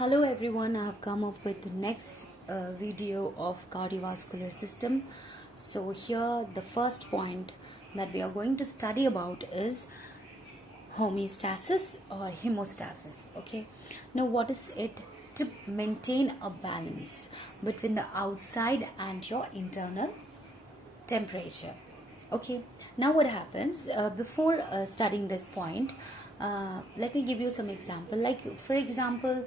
Hello everyone, I have come up with the next video of cardiovascular system. So here the first point that we are going to study about is homeostasis or hemostasis. Okay, now what is it? To maintain a balance between the outside and your internal temperature. Okay, now what happens before studying this point, let me give you some example. Like for example,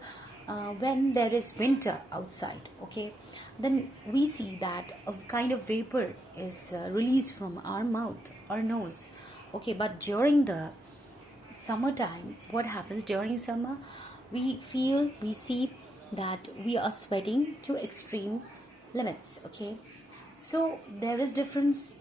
when there is winter outside, okay, then we see that a kind of vapor is released from our mouth or nose. Okay, but during the summertime, what happens during summer? We see that we are sweating to extreme limits. Okay, so there is difference.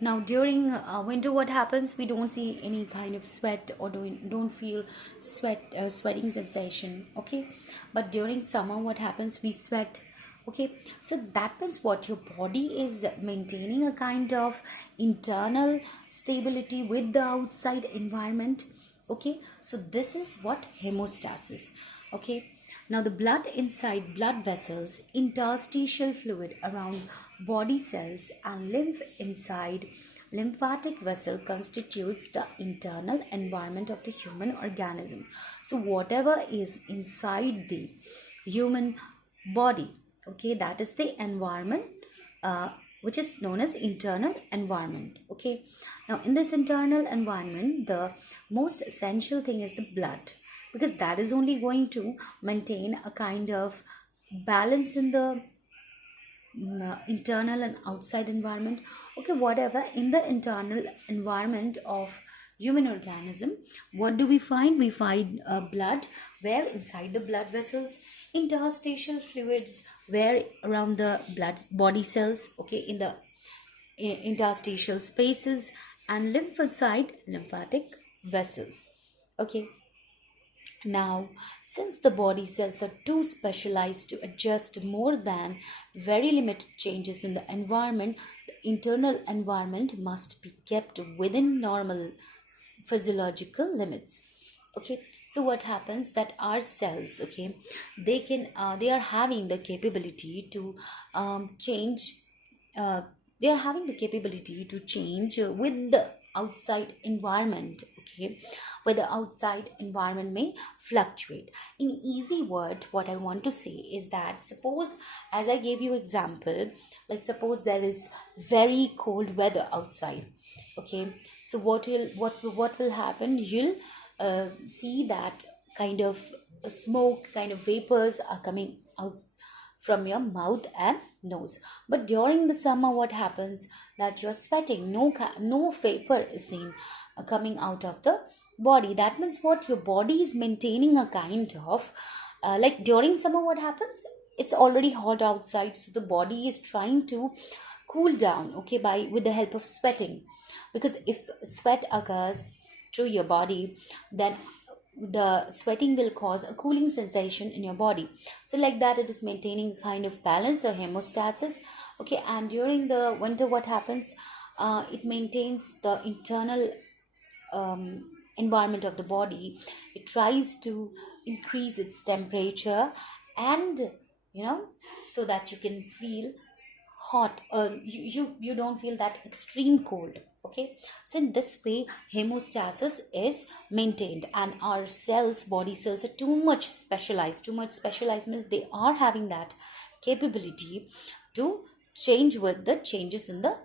Now during winter, what happens? We don't see any kind of sweat or don't feel sweating sensation. Okay, but during summer, what happens? We sweat. Okay, so that means what your body is maintaining a kind of internal stability with the outside environment. Okay, so this is what hemostasis. Okay, now the blood inside blood vessels, interstitial fluid around body cells, and lymph inside lymphatic vessel constitutes the internal environment of the human organism. So whatever is inside the human body, okay, that is the environment, which is known as internal environment. Okay, now in this internal environment, the most essential thing is the blood, because that is only going to maintain a kind of balance in the internal and outside environment. Okay, whatever in the internal environment of human organism, what do we find? We find blood, where inside the blood vessels, interstitial fluids, where around the blood body cells, okay, in the interstitial spaces, and lymphocyte lymphatic vessels. Okay, now, since the body cells are too specialized to adjust more than very limited changes in the environment, the internal environment must be kept within normal physiological limits. Okay, so what happens that our cells, okay, they are having the capability to change. They are having the capability to change with the outside environment. Okay, where the outside environment may fluctuate. In easy word, what I want to say is that, suppose, as I gave you example, like suppose there is very cold weather outside. Okay, so what will happen? You'll see that kind of smoke, kind of vapors are coming out from your mouth and nose. But during the summer, what happens? That you're sweating, no vapor is seen coming out of the body. That means what? Your body is maintaining a kind of like during summer, what happens? It's already hot outside, so the body is trying to cool down, okay, by with the help of sweating. Because if sweat occurs through your body, then the sweating will cause a cooling sensation in your body. So like that, it is maintaining a kind of balance or hemostasis. Okay, and during the winter, what happens? It maintains the internal environment of the body. It tries to increase its temperature, and so that you can feel hot, you don't feel that extreme cold. Okay, so in this way, hemostasis is maintained, and our cells, body cells, are too much specialized means they are having that capability to change with the changes in the,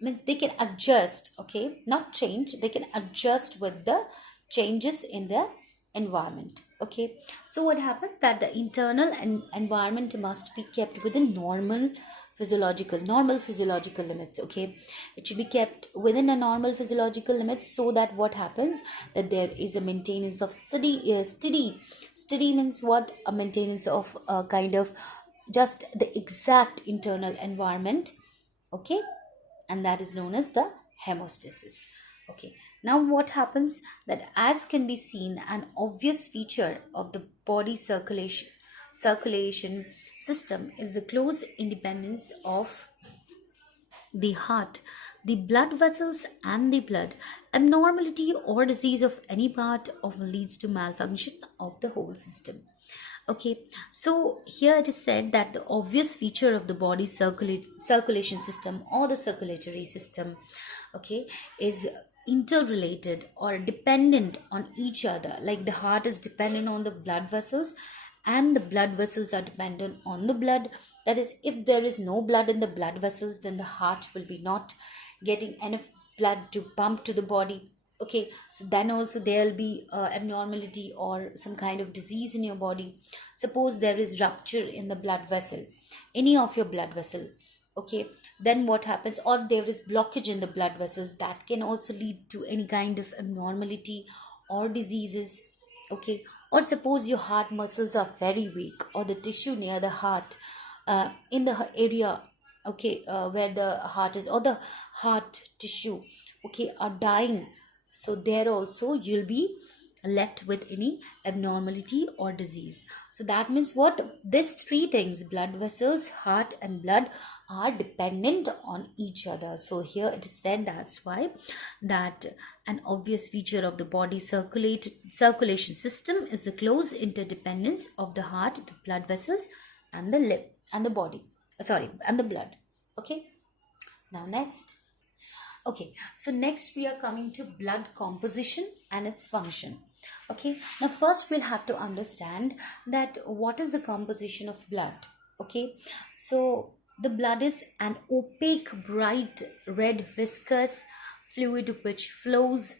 means they can adjust. Okay, not change, they can adjust with the changes in the environment. Okay, so what happens? That the internal environment must be kept within normal physiological limits. Okay, it should be kept within a normal physiological limits, so that what happens? That there is a maintenance of steady means what? A maintenance of a kind of just the exact internal environment. Okay, and that is known as the hemostasis. Okay, now what happens? That, as can be seen, an obvious feature of the body circulation system is the close independence of the heart, the blood vessels, and the blood Abnormality or disease of any part often leads to malfunction of the whole system. Okay, so here it is said that the obvious feature of the body circulation system or the circulatory system, okay, is interrelated or dependent on each other. Like the heart is dependent on the blood vessels, and the blood vessels are dependent on the blood. That is, if there is no blood in the blood vessels, then the heart will be not getting enough blood to pump to the body. Okay, so then also there'll be abnormality or some kind of disease in your body. Suppose there is rupture in the blood vessel, any of your blood vessel. Okay, then what happens, or there is blockage in the blood vessels, that can also lead to any kind of abnormality or diseases. Okay, or suppose your heart muscles are very weak, or the tissue near the heart, in the area, okay, where the heart is, or the heart tissue, okay, are dying. So there also you'll be left with any abnormality or disease. So that means what, these three things, blood vessels, heart and blood, are dependent on each other. So here it is said, that's why that an obvious feature of the body circulation system is the close interdependence of the heart, the blood vessels, and the lip and the body, sorry, and the blood. Okay, now next. Okay, so next we are coming to blood composition and its function. Okay, now first we'll have to understand that what is the composition of blood. Okay, so the blood is an opaque, bright red, viscous fluid which flows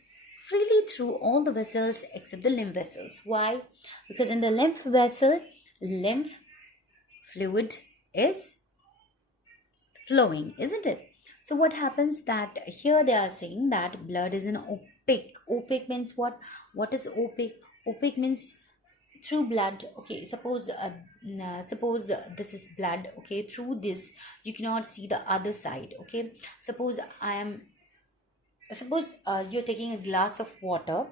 freely through all the vessels except the lymph vessels. Why? Because in the lymph vessel, lymph fluid is flowing, isn't it? So what happens, that here they are saying that blood is an opaque. Opaque means what? What is opaque? Opaque means through blood. Okay, suppose this is blood. Okay, through this you cannot see the other side. Okay, suppose you're taking a glass of water.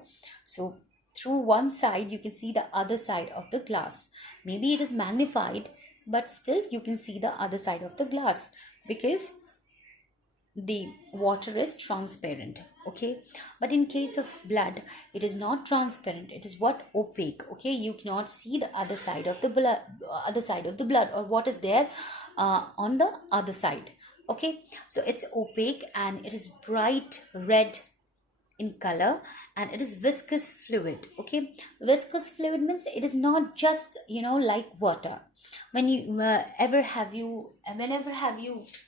So through one side you can see the other side of the glass. Maybe it is magnified, but still you can see the other side of the glass because the water is transparent. Okay, but in case of blood, it is not transparent, it is what, opaque. Okay, you cannot see the other side of the blood, or what is there on the other side. Okay, so it's opaque and it is bright red in color, and it is viscous fluid. Okay, viscous fluid means it is not just like water. When you whenever have you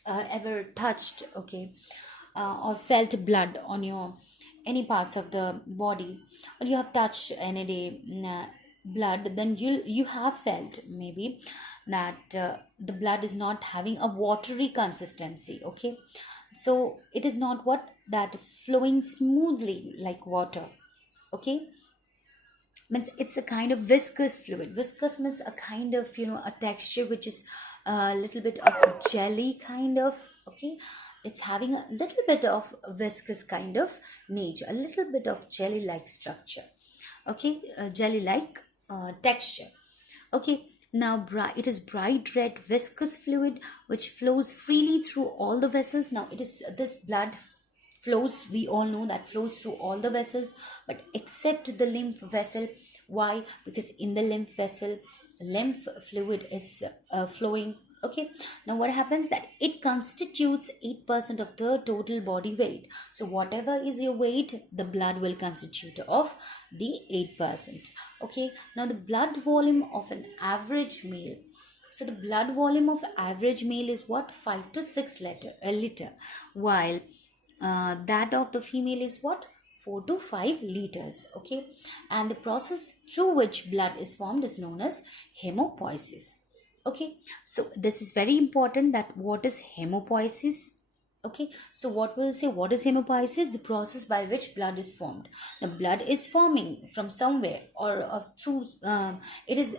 ever touched, okay, or felt blood on your any parts of the body, or you have touched any day blood, then you have felt maybe that the blood is not having a watery consistency. Okay, so it is not what, that flowing smoothly like water. Okay, means it's a kind of viscous fluid. Viscous means a kind of a texture which is a little bit of jelly kind of. Okay, it's having a little bit of viscous kind of nature, a little bit of jelly like structure. Okay, jelly like texture. Okay, now it is bright red viscous fluid which flows freely through all the vessels. Now it is this blood flows, we all know that flows through all the vessels, but except the lymph vessel. Why? Because in the lymph vessel, lymph fluid is flowing. Okay, now what happens, that it constitutes 8% of the total body weight. So whatever is your weight, the blood will constitute of the 8%. Okay, now the blood volume of an average male, so the blood volume of average male is what, 5 to 6 liter, while that of the female is what, 4 to 5 liters. Okay, and the process through which blood is formed is known as hemopoiesis. Okay, so this is very important, that what is hemopoiesis. Okay, so what we'll say, what is hemopoiesis? The process by which blood is formed. The blood is forming from somewhere, or through it is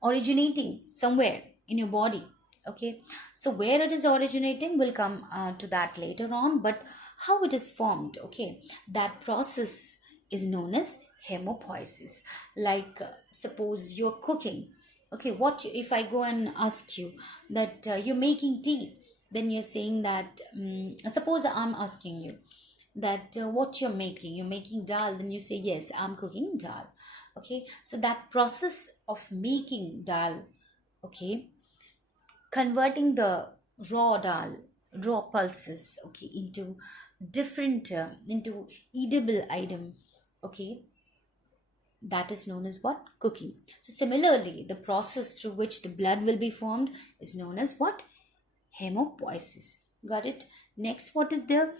originating somewhere in your body. Okay, so where it is originating, we'll come to that later on, but how it is formed, okay, that process is known as hemopoiesis. Like suppose you're cooking. Okay, what if I go and ask you that you're making tea, then you're saying that suppose I'm asking you, that what you're making dal, then you say yes, I'm cooking dal. Okay, so that process of making dal, okay, converting the raw dal, raw pulses, okay, into different into edible item, okay, that is known as what? Cooking. So similarly, the process through which the blood will be formed is known as what? Hemopoiesis. Got it? Next, what is there?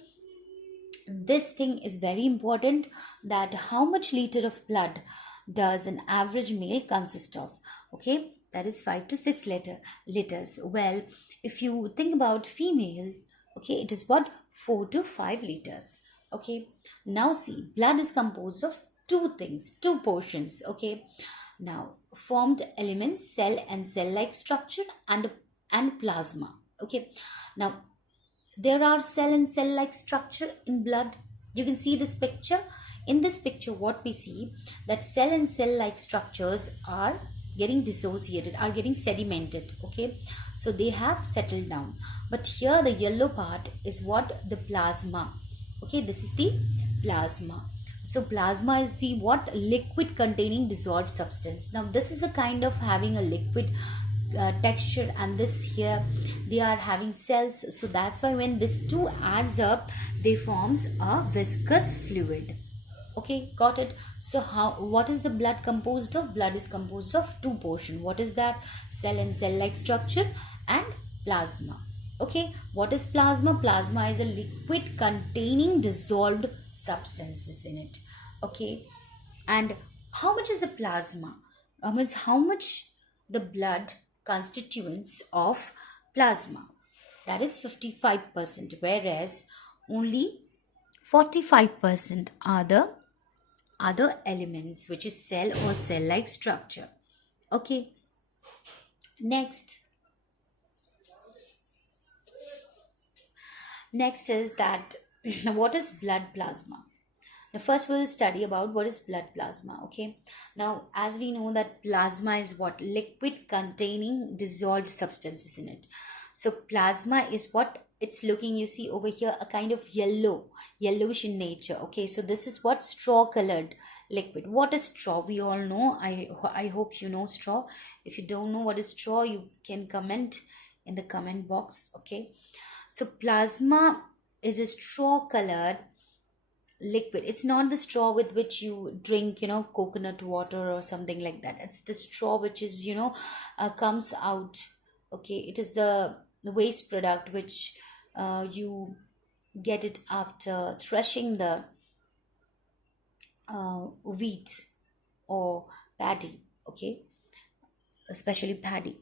This thing is very important, that how much liter of blood does an average male consist of? Okay, that is 5 to 6 liters. Well, if you think about female, okay, it is what? 4 to 5 liters. Okay, now see, blood is composed of two things, two portions. Okay, now formed elements, cell and cell like structure, and plasma. Okay, now there are cell and cell like structure in blood. You can see this picture. In this picture, what we see, that cell and cell like structures are getting dissociated, are getting sedimented. Okay, so they have settled down, but here the yellow part is what? The plasma. Okay, this is the plasma. So plasma is the what? Liquid containing dissolved substance. Now this is a kind of having a liquid texture, and this here they are having cells. So that's why when this two adds up, they forms a viscous fluid. Okay, got it? So how, what is the blood composed of? Blood is composed of two portion. What is that? Cell and cell like structure and plasma. Okay, what is plasma? Plasma is a liquid containing dissolved substances in it. Okay, and how much is the plasma? Means how much the blood constituents of plasma? That is 55%, whereas only 45% are the other elements, which is cell or cell like structure. Okay, next is that what is blood plasma? Now, first we'll study about what is blood plasma. Okay, now as we know that plasma is what? Liquid containing dissolved substances in it. So plasma is what? It's looking, you see over here, a kind of yellowish in nature. Okay, so this is what? Straw colored liquid. What is straw? We all know. I hope you know straw. If you don't know what is straw, you can comment in the comment box. Okay, so plasma is a straw colored liquid. It's not the straw with which you drink, coconut water or something like that. It's the straw which is, comes out. Okay, it is the waste product which you get it after threshing the wheat or paddy. Okay, especially paddy.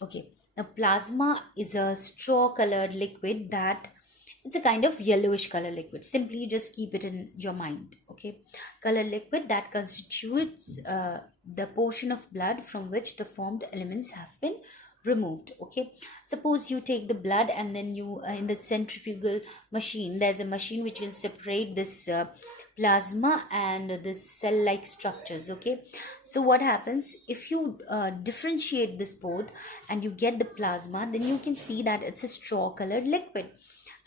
Okay, now plasma is a straw colored liquid that it's a kind of yellowish color liquid. Simply just keep it in your mind. Okay, color liquid that constitutes the portion of blood from which the formed elements have been removed. Okay, suppose you take the blood and then you in the centrifugal machine, there's a machine which will separate this plasma and this cell like structures. Okay, so what happens if you differentiate this both and you get the plasma, then you can see that it's a straw colored liquid,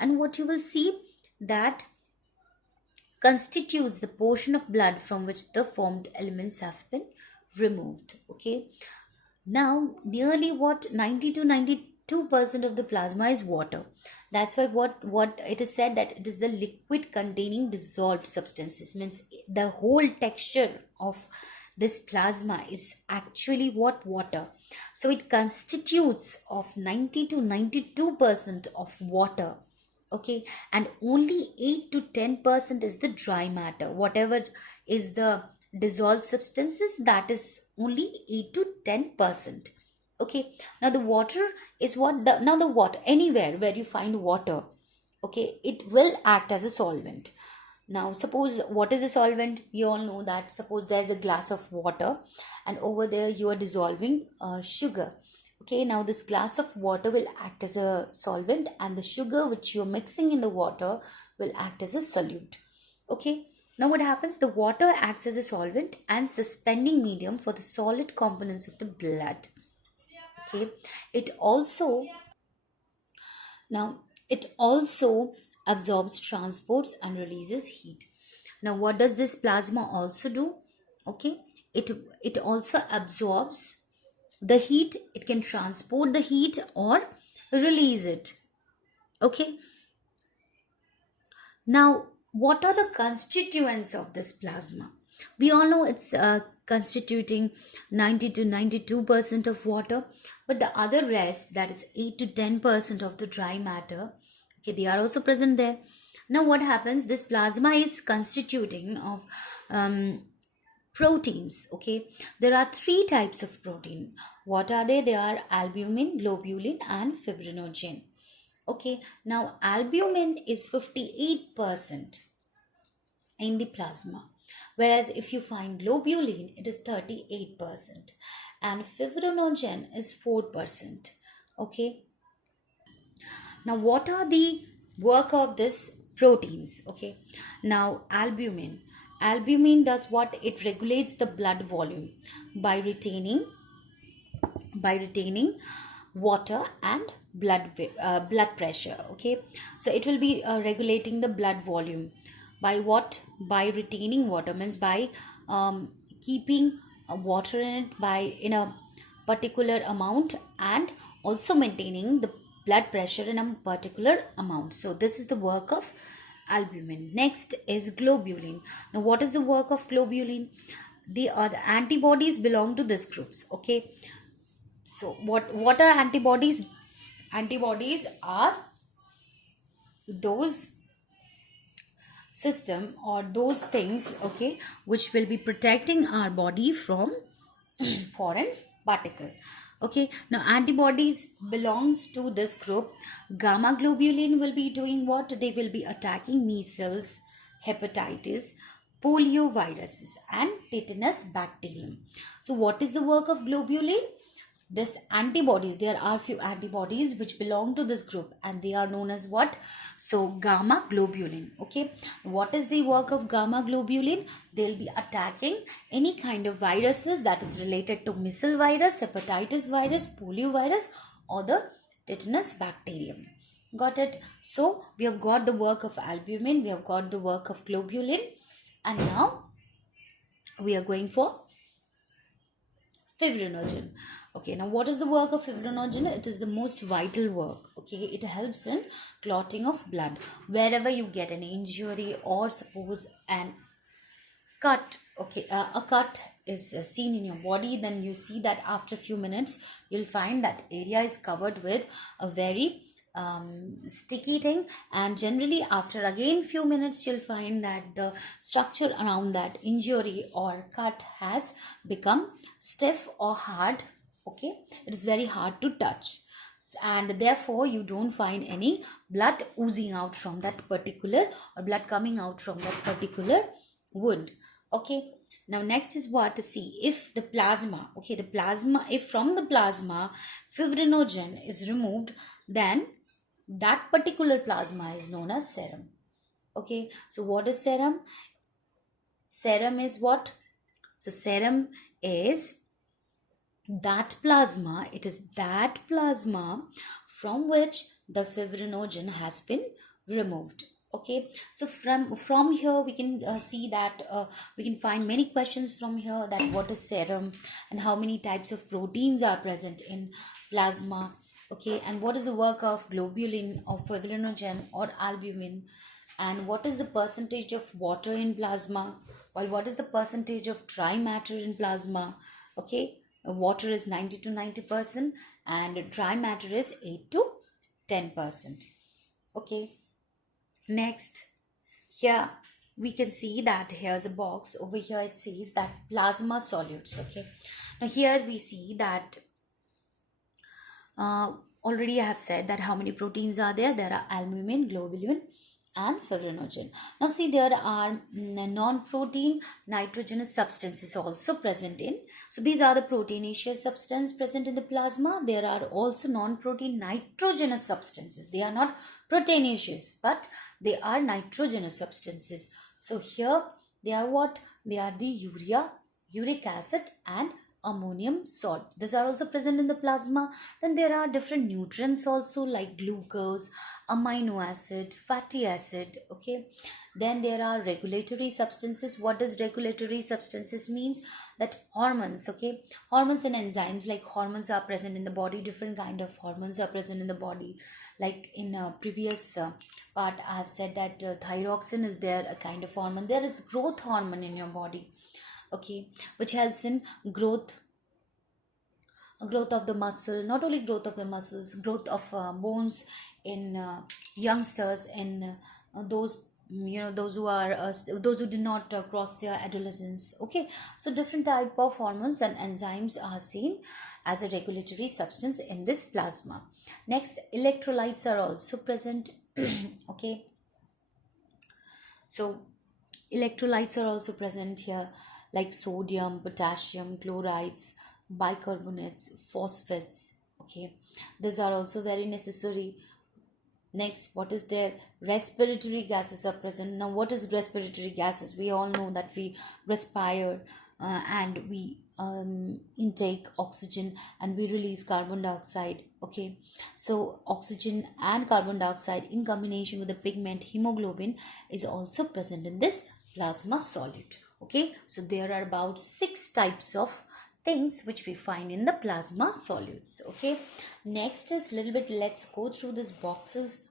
and what you will see that constitutes the portion of blood from which the formed elements have been removed. Okay, now nearly what? 90 to 92% of the plasma is water. That's why what it is said that it is the liquid containing dissolved substances. Means the whole texture of this plasma is actually what? Water. So it constitutes of 90 to 92% of water. Okay, and only 8 to 10% is the dry matter. Whatever is the dissolved substances, that is only 8 to 10%. Okay, now the water is what? Now the water, anywhere where you find water, okay, it will act as a solvent. Now suppose, what is a solvent? You all know that. Suppose there's a glass of water and over there you are dissolving sugar. Okay, now this glass of water will act as a solvent and the sugar which you're mixing in the water will act as a solute. Okay, now what happens? The water acts as a solvent and suspending medium for the solid components of the blood. Okay, it also, now it also absorbs, transports, and releases heat. Now, what does this plasma also do? Okay, it also absorbs the heat, it can transport the heat or release it. Okay, now what are the constituents of this plasma? We all know it's constituting 90 to 92% of water, but the other rest, that is 8 to 10% of the dry matter, okay, they are also present there. Now what happens, this plasma is constituting of proteins. Okay, there are three types of protein. What are they? They are albumin, globulin, and fibrinogen. Okay, now albumin is 58% in the plasma, whereas if you find globulin, it is 38%, and fibrinogen is 4%. Okay, now what are the work of this proteins? Okay, now albumin does what? It regulates the blood volume by retaining water and blood pressure. Okay, so it will be regulating the blood volume by what? By retaining water, means by keeping water in it by in a particular amount, and also maintaining the blood pressure in a particular amount. So this is the work of albumin. Next is globulin. Now what is the work of globulin? The antibodies belong to this groups. Okay, so what are antibodies? Antibodies are those system or those things, okay, which will be protecting our body from foreign particle. Okay, now antibodies belongs to this group. Gamma globulin will be doing what? They will be attacking measles, hepatitis, polioviruses, and tetanus bacterium. So what is the work of globulin? This antibodies, there are few antibodies which belong to this group, and they are known as what? So gamma globulin. Okay, what is the work of gamma globulin? They'll be attacking any kind of viruses that is related to measles virus, hepatitis virus, polio virus, or the tetanus bacterium. Got it? So we have got the work of albumin, we have got the work of globulin, and now we are going for fibrinogen. Okay, now what is the work of fibrinogen? It is the most vital work. Okay, it helps in clotting of blood wherever you get an injury, or suppose an cut. Okay, a cut is seen in your body, then you see that after a few minutes you'll find that area is covered with a very sticky thing, and generally after again few minutes you'll find that the structure around that injury or cut has become stiff or hard. Okay, it is very hard to touch, and therefore you don't find any blood oozing out from that particular, or blood coming out from that particular wound. Okay, now next is what? To see if the plasma, okay, the plasma, if from the plasma fibrinogen is removed, then that particular plasma is known as serum. Okay, so what is serum? Serum is what? So serum is that plasma, it is that plasma from which the fibrinogen has been removed. Okay, so from here we can see that we can find many questions from here, that what is serum and how many types of proteins are present in plasma. Okay, and what is the work of globulin or fibrinogen or albumin, and what is the percentage of water in plasma, while what is the percentage of dry matter in plasma. Okay, water is 90 to 90% and dry matter is 8 to 10%. Okay, next, here we can see that here's a box over here. It says that plasma solutes. Okay, now here we see that already I have said that how many proteins are there. There are albumin, globulin, and fibrinogen. Now see, there are non-protein nitrogenous substances also present in. So these are the proteinaceous substances present in the plasma. There are also non-protein nitrogenous substances. They are not proteinaceous, but they are nitrogenous substances. So here they are what? They are the urea, uric acid, and ammonium salt. These are also present in the plasma. Then there are different nutrients also, like glucose, amino acid, fatty acid. Okay, then there are regulatory substances. What does regulatory substances means? That hormones. Okay, hormones and enzymes, like hormones are present in the body. Different kind of hormones are present in the body. Like in a previous part I have said that thyroxine is there, a kind of hormone. There is growth hormone in your body, okay, which helps in growth of the muscle, not only growth of the muscles, growth of bones in youngsters, in those, those who are those who did not cross their adolescence. Okay, so different type of hormones and enzymes are seen as a regulatory substance in this plasma. Next, electrolytes are also present. Okay, so electrolytes are also present here, like sodium, potassium, chlorides, bicarbonates, phosphates. Okay, these are also very necessary. Next, what is there? Respiratory gases are present. Now, what is respiratory gases? We all know that we respire and we intake oxygen and we release carbon dioxide. Okay, so oxygen and carbon dioxide in combination with the pigment hemoglobin is also present in this plasma solid. Okay, so there are about 6 types of things which we find in the plasma solutes. Okay, next is little bit, let's go through these boxes.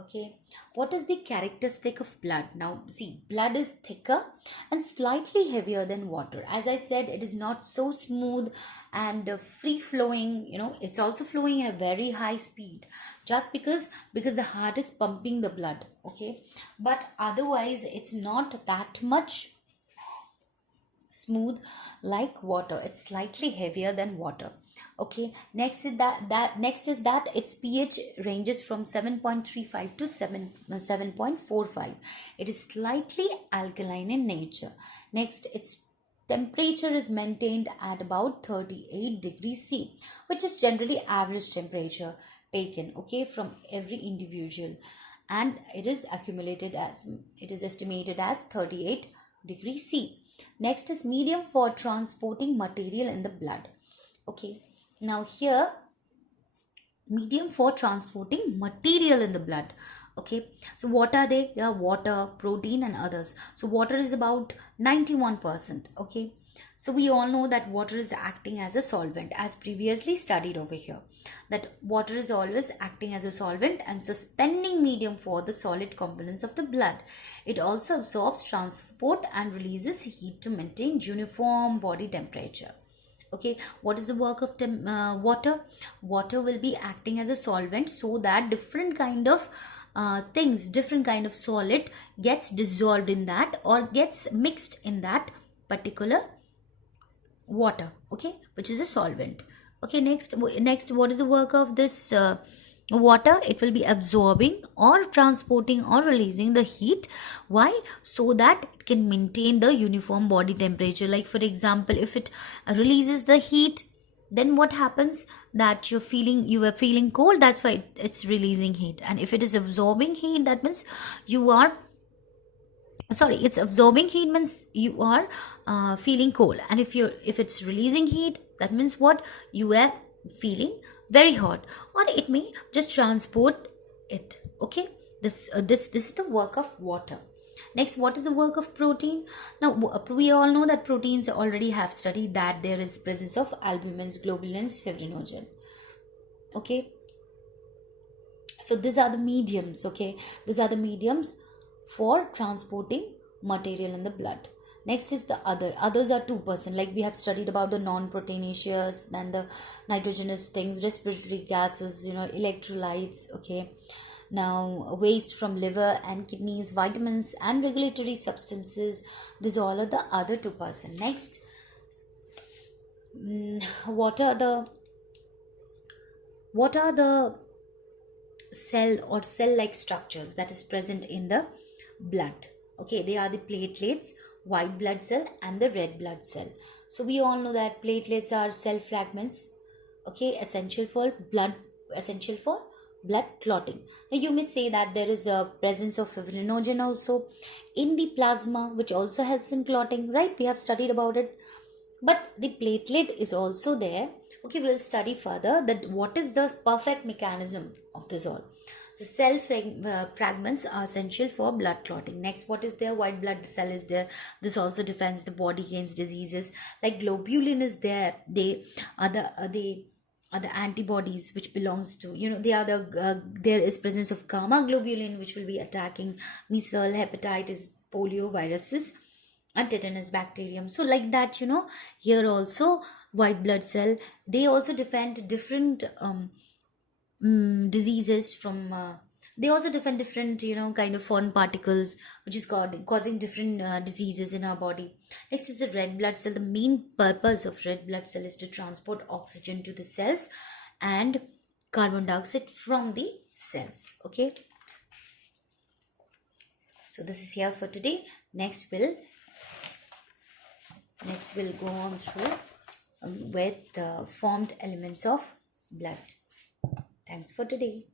Okay, what is the characteristic of blood? Now see, blood is thicker and slightly heavier than water. As I said, it is not so smooth and free flowing, it's also flowing at a very high speed, just because the heart is pumping the blood. Okay, but otherwise it's not that much smooth like water. It's slightly heavier than water. Okay, next is that its pH ranges from 7.35 to 7.45. It is slightly alkaline in nature. Next, its temperature is maintained at about 38 degrees C, which is generally average temperature taken, okay, from every individual, and it is estimated as 38 degrees C. Next is medium for transporting material in the blood. Okay, now here, medium for transporting material in the blood. Okay, so what are they? They are water, protein and others. So water is about 91%. Okay, so we all know that water is acting as a solvent, as previously studied over here, that water is always acting as a solvent and suspending medium for the solid components of the blood. It also absorbs, transport and releases heat to maintain uniform body temperature. Okay, what is the work of water? Water will be acting as a solvent so that different kind of different kind of solid gets dissolved in that or gets mixed in that particular water, okay, which is a solvent. Okay, next, what is the work of this water? It will be absorbing or transporting or releasing the heat. Why? So that it can maintain the uniform body temperature. Like for example, if it releases the heat, then what happens? That you were feeling cold, that's why it's releasing heat. And if it is absorbing heat, that means it's absorbing heat, means you are feeling cold. And if it's releasing heat, that means what? You are feeling very hot, or it may just transport it. Okay, this is the work of water. Next, what is the work of protein? Now we all know that proteins already have studied that there is presence of albumins, globulins, fibrinogen. Okay, so these are the mediums. Okay, these are the mediums for transporting material in the blood. Next is the others are 2%, like we have studied about the non-proteinaceous and the nitrogenous things, respiratory gases, electrolytes. Okay, now waste from liver and kidneys, vitamins and regulatory substances, these all are the other 2%. Next, what are the cell-like structures that is present in the blood? Okay, they are the platelets, white blood cell and the red blood cell. So we all know that platelets are cell fragments, okay, essential for blood clotting. Now you may say that there is a presence of fibrinogen also in the plasma, which also helps in clotting, right? We have studied about it. But the platelet is also there. Okay, we'll study further that what is the perfect mechanism of this all. So fragments are essential for blood clotting. Next, what is there? White blood cell is there. This also defends the body against diseases. Like globulin is there. They are the antibodies which belongs to, they are there is presence of gamma globulin which will be attacking measles, hepatitis, polio viruses, and tetanus bacterium. So like that, here also white blood cell, they also defend different diseases from they also defend different, kind of foreign particles which is causing different diseases in our body. Next is the red blood cell. The main purpose of red blood cell is to transport oxygen to the cells and carbon dioxide from the cells. Okay, so this is here for today. Next we'll go on through with the formed elements of blood. Thanks for today.